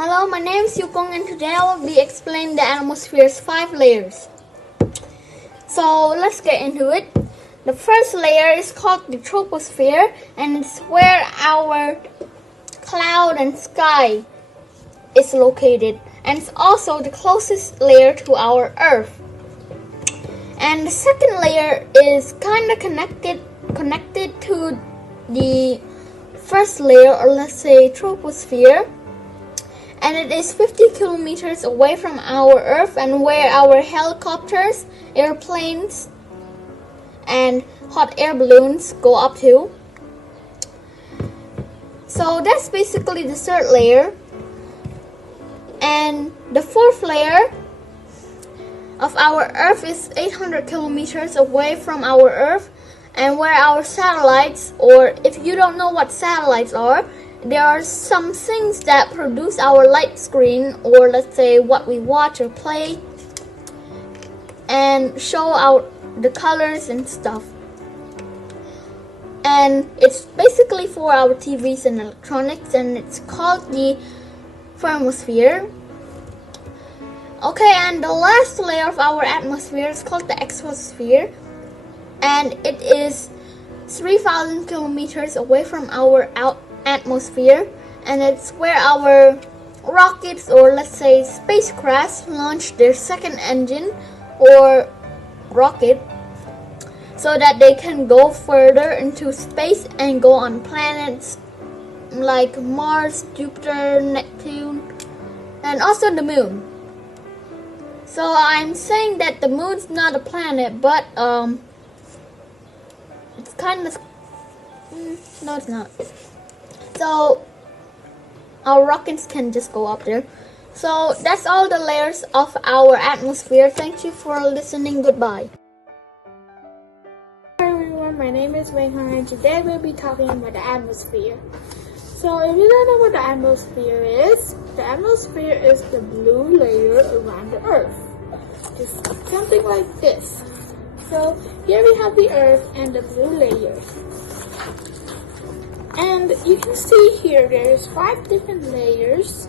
Hello, my name is Yukong and today I will be explaining the atmosphere's 5 layers. So let's get into it. The first layer is called the troposphere and it's where our cloud and sky is located, and it's also the closest layer to our Earth. And the second layer is kind of connected to the first layer, or let's say troposphere, and it is 50 kilometers away from our Earth and where our helicopters, airplanes, and hot air balloons go up to. So that's basically the third layer. And the fourth layer of our Earth is 800 kilometers away from our Earth and where our satellites, or if you don't know what satellites are, there are some things that produce our light screen, or let's say what we watch or play, and show out the colors and stuff. And it's basically for our TVs and electronics, and it's called the thermosphere. Okay, and the last layer of our atmosphere is called the exosphere, and it is 3,000 kilometers away from our atmosphere, and it's where our rockets, or let's say spacecraft, launch their second engine or rocket so that they can go further into space and go on planets like Mars, Jupiter, Neptune, and also the moon. So I'm saying that the moon's not a planet, but it's kind of no, it's not. So our rockets can just go up there. So that's all the layers of our atmosphere. Thank you for listening. Goodbye. Hi everyone, my name is Wei Hong and today we'll be talking about the atmosphere. So if you don't know what the atmosphere is the blue layer around the Earth. Just something like this. So here we have the Earth and the blue layer. And you can see here there's 5 different layers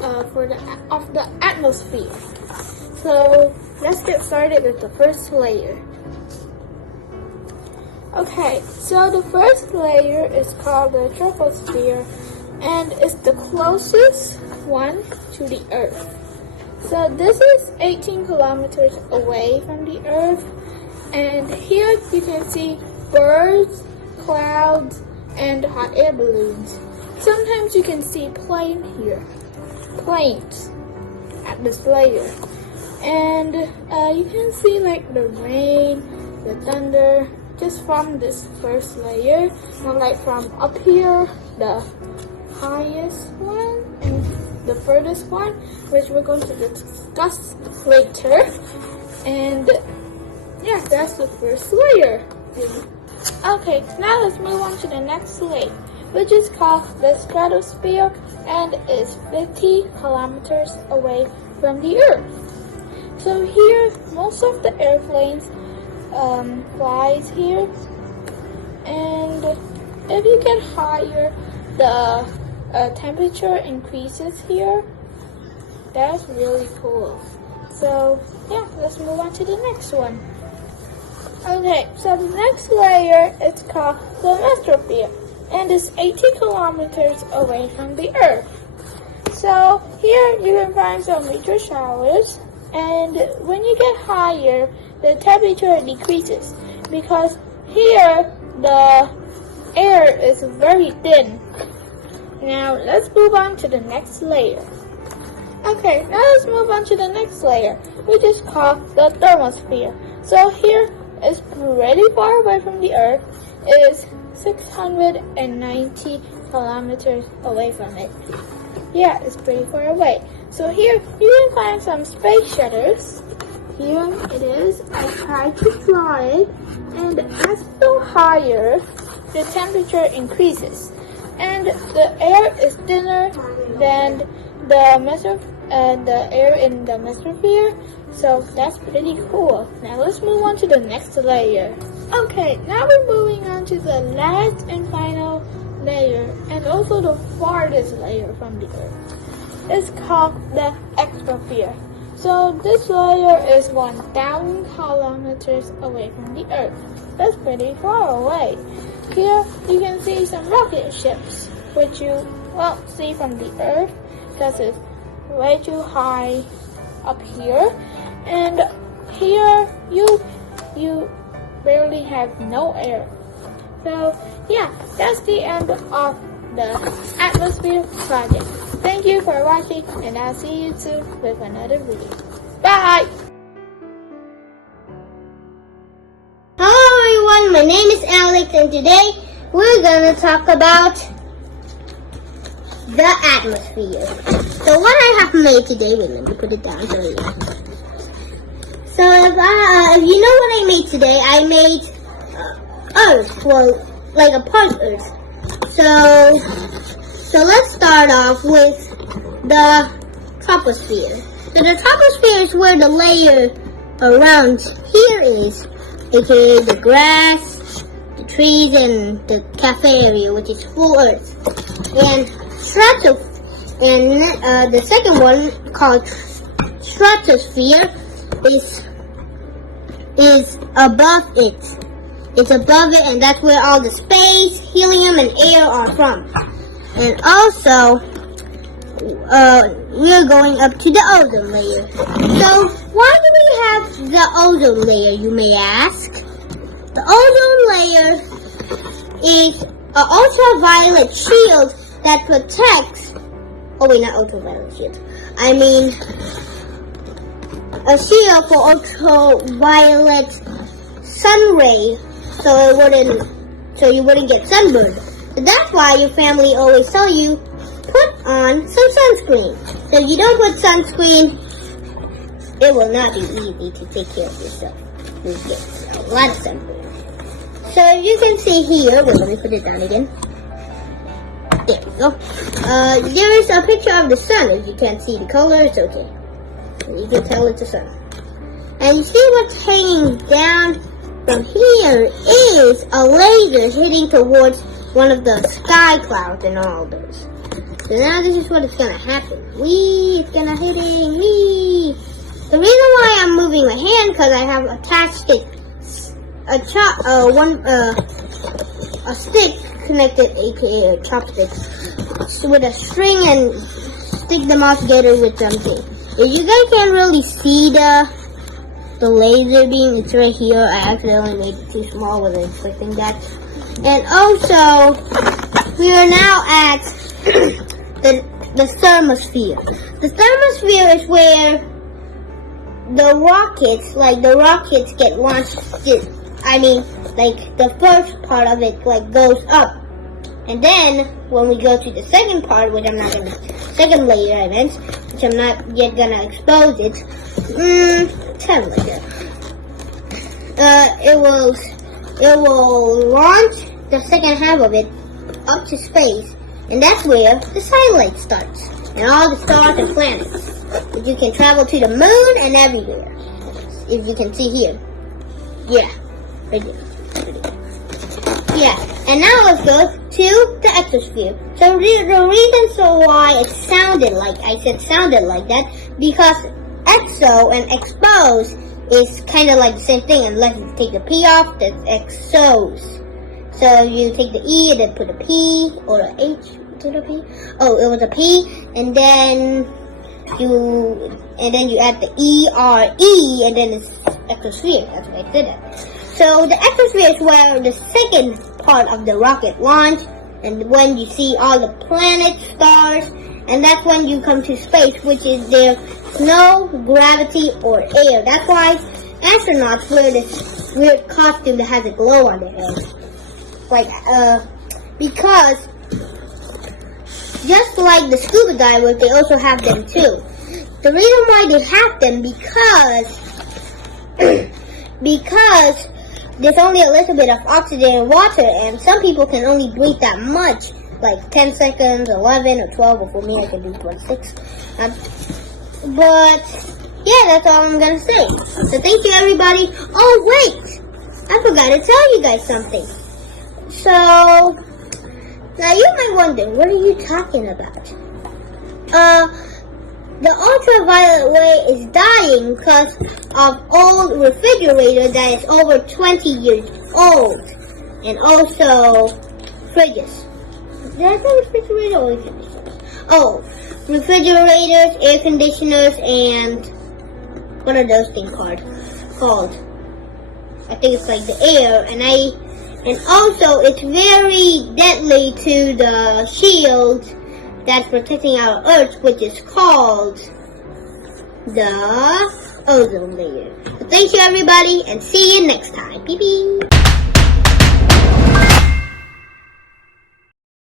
of the atmosphere. So let's get started with the first layer. Okay, so the first layer is called the troposphere, and it's the closest one to the Earth. So this is 18 kilometers away from the Earth, and here you can see birds, clouds, and hot air balloons. Sometimes you can see planes at this layer, and you can see like the rain, the thunder, just from this first layer, not like from up here, the highest one and the furthest one, which we're going to discuss later. And yeah, that's the first layer. Okay, now let's move on to the next layer, which is called the stratosphere, and is 50 kilometers away from the Earth. So here, most of the airplanes flies here, and if you get higher, the temperature increases here. That's really cool. So yeah, let's move on to the next one. Okay, so the next layer is called the mesosphere, and is 80 kilometers away from the Earth. So here you can find some meteor showers, and when you get higher, the temperature decreases because here the air is very thin. Now let's move on to the next layer. Okay, now let's move on to the next layer, which is called the thermosphere. So here is pretty far away from the Earth. It is 690 kilometers away from it. Yeah, it's pretty far away. So here you can find some space shuttles. Here it is. I tried to draw it, and as you go higher, the temperature increases, and the air is thinner than the air in the mesosphere. So that's pretty cool. Now let's move on to the next layer. Okay, now we're moving on to the last and final layer, and also the farthest layer from the Earth. is called the exosphere. So this layer is 1,000 kilometers away from the Earth. That's pretty far away. Here you can see some rocket ships, which you won't see from the Earth because it's way too high up here. And here you barely have no air. So yeah, that's the end of the atmosphere project. Thank you for watching, and I'll see you soon with another video. Bye! Hello everyone, my name is Alex, and today we're gonna talk about the atmosphere. So what I have made today, wait, let me put it down for you. So if you know what I made today, I made Earth, well, like a part Earth. So let's start off with the troposphere. So the troposphere is where the layer around here is, aka the grass, the trees, and the cafe area, which is full Earth. And the second one, called stratosphere, is above it. It's above it, and that's where all the space, helium, and air are from. And also, we're going up to the ozone layer. So, why do we have the ozone layer, you may ask? The ozone layer is an ultraviolet shield that protects, oh wait, not ultraviolet shield. I mean, a shield for ultraviolet sun rays, so you wouldn't get sunburned. So that's why your family always tell you, put on some sunscreen. So if you don't put sunscreen, it will not be easy to take care of yourself. You get a lot of sunburn. So you can see here, wait, let me put it down again. There we go. There is a picture of the sun. If you can't see the color, it's okay. You can tell it's the sun. And you see what's hanging down from here is a laser hitting towards one of the sky clouds and all those. So now this is what is gonna happen. It's gonna hit it. The reason why I'm moving my hand, because I have attached it, a stick connected, aka a chopstick, with a string, and stick them all together with something. If you guys can't really see the laser beam, it's right here. I accidentally made it too small, wasn't expecting that. And also, we are now at the thermosphere. The thermosphere is where the rockets get launched. I mean, like the first part of it goes up. And then when we go to the second part, which I'm not gonna, second layer I meant, which I'm not yet gonna expose it, kind of like that. It will launch the second half of it up to space, and that's where the satellite starts, and all the stars and planets. But you can travel to the moon and everywhere, if you can see here. Yeah, right there. Yeah, and now let's go to the exosphere. So the reason why it sounded like that, because exo and expose is kind of like the same thing, unless you take the P off, that's exos. So you take the E and then put a P, or a H to the P. Oh, it was a P, and then you add the E-R-E, and then it's exosphere. That's what I said that. So the exosphere is where the second part of the rocket launched, and when you see all the planets, stars, and that's when you come to space, which is there's no gravity or air. That's why astronauts wear this weird costume that has a glow on their head. Because just like the scuba divers, they also have them too. The reason why they have them because there's only a little bit of oxygen and water, and some people can only breathe that much, like 10 seconds, 11, or 12, or for me I can do 26. But yeah, that's all I'm gonna say. So thank you, everybody. Oh wait, I forgot to tell you guys something. So now you might wonder, what are you talking about? The ultraviolet ray is dying because of old refrigerator that is over 20 years old. And also fridges. Did I say refrigerator or air conditioners? Oh, refrigerators, air conditioners, and what are those things called? I think it's like the air, and also it's very deadly to the shield that's protecting our Earth, which is called the ozone layer. So thank you everybody, and see you next time. Bye bye.